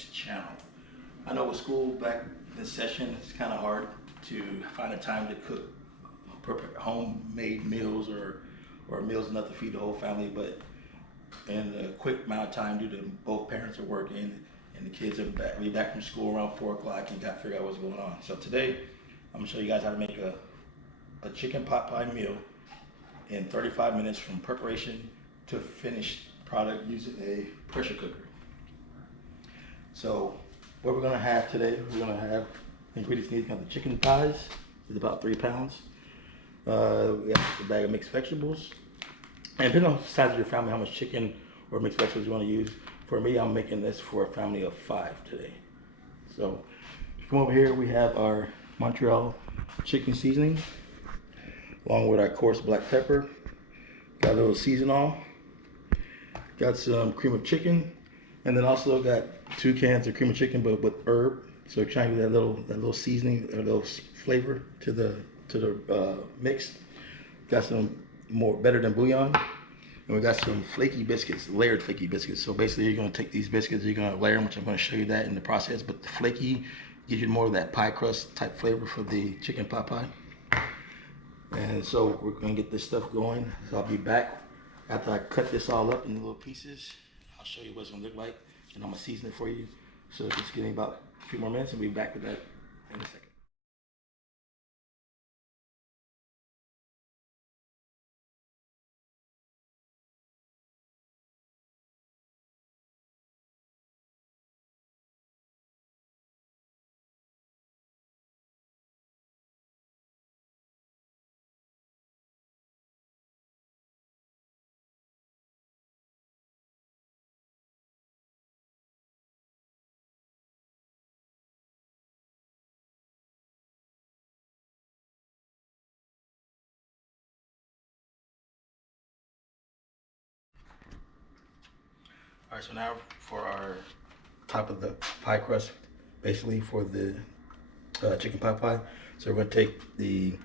next channel. I know with school back this session, it's kind of hard to find a time to cook prepare homemade meals or meals enough to feed the whole family, but in a quick amount of time due to both parents are working and the kids are back, be back from school around 4 o'clock and got to figure out what's going on. So today, I'm gonna show you guys how to make a chicken pot pie meal in 35 minutes from preparation to finished product using a pressure cooker. So what we're gonna have today, we're gonna have ingredients needed. The chicken pies is about 3 pounds. We have a bag of mixed vegetables. And depending on the size of your family, how much chicken or mixed vegetables you want to use. For me, I'm making this for a family of 5 today. So if you come over here, we have our Montreal chicken seasoning, along with our coarse black pepper. Got a little seasonal. Got some cream of chicken, and then also got 2 cans of cream of chicken, but with herb. So trying to get that little seasoning or little flavor to the mix. Got some more better than bouillon, and we got some flaky biscuits, layered flaky biscuits. So basically, you're gonna take these biscuits, you're gonna layer them, which I'm gonna show you that in the process. But the flaky gives you more of that pie crust type flavor for the chicken pot pie. And so we're gonna get this stuff going. So I'll be back after I cut this all up in little pieces. I'll show you what it's gonna look like, and I'm gonna season it for you. So just give me about a few more minutes, and we'll be back with that in a second. All right, so now for our top of the pie crust, basically for the chicken pot pie. So we're gonna take the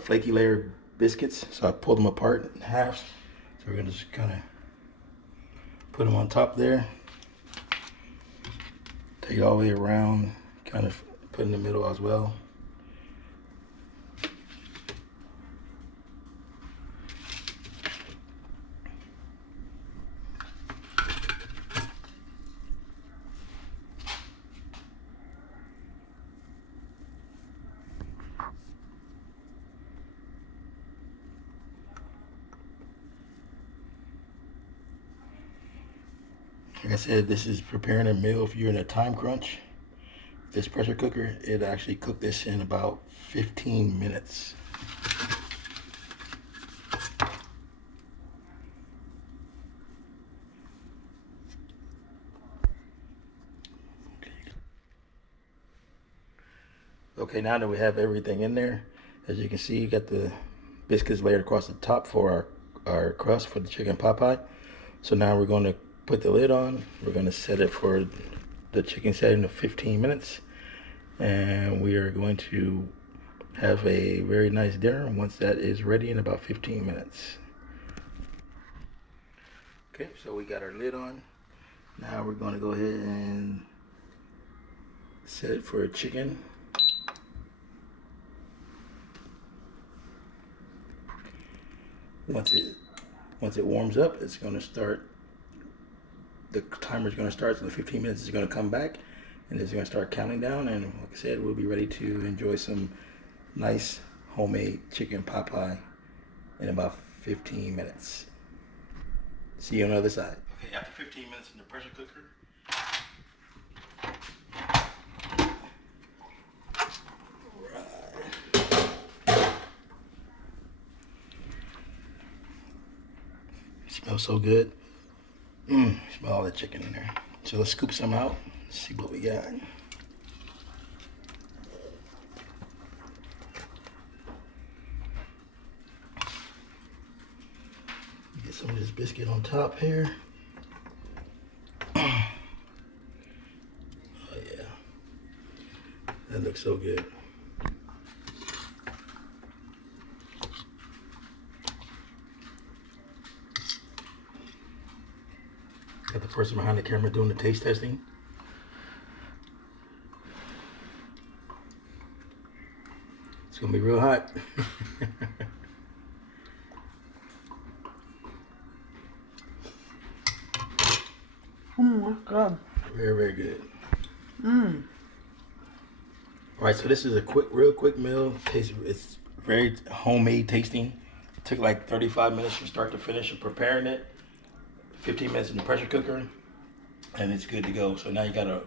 flaky layer biscuits. So I pulled them apart in half. So we're gonna just kind of put them on top there. Take it all the way around, kind of put in the middle as well. Like I said, this is preparing a meal if you're in a time crunch. This pressure cooker, it actually cooked this in about 15 minutes. Okay, now that we have everything in there, as you can see, you got the biscuits layered across the top for our crust for the chicken pot pie. So now we're going to put the lid on. We're going to set it for the chicken setting of 15 minutes. And we are going to have a very nice dinner once that is ready in about 15 minutes. Okay, so we got our lid on. Now we're going to go ahead and set it for chicken. Once it warms up, it's going to start. The timer is going to start, so the 15 minutes is going to come back, and it's going to start counting down. And like I said, we'll be ready to enjoy some nice homemade chicken pot pie in about 15 minutes. See you on the other side. Okay, after 15 minutes in the pressure cooker, smells so good. Smell all the chicken in there. So let's scoop some out, see what we got. Get some of this biscuit on top here. Oh yeah, that looks so good. Got the person behind the camera doing the taste testing. It's gonna be real hot. That's good. Very, very good. All right, so this is a real quick meal. It's very homemade tasting. Took like 35 minutes from start to finish of preparing it. 15 minutes in the pressure cooker, and it's good to go. So now you got a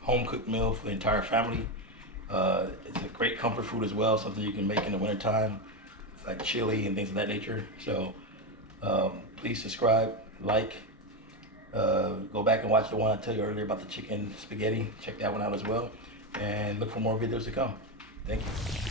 home cooked meal for the entire family. It's a great comfort food as well, something you can make in the wintertime, like chili and things of that nature. So please subscribe, like, go back and watch the one I told you earlier about the chicken spaghetti. Check that one out as well, and look for more videos to come. Thank you.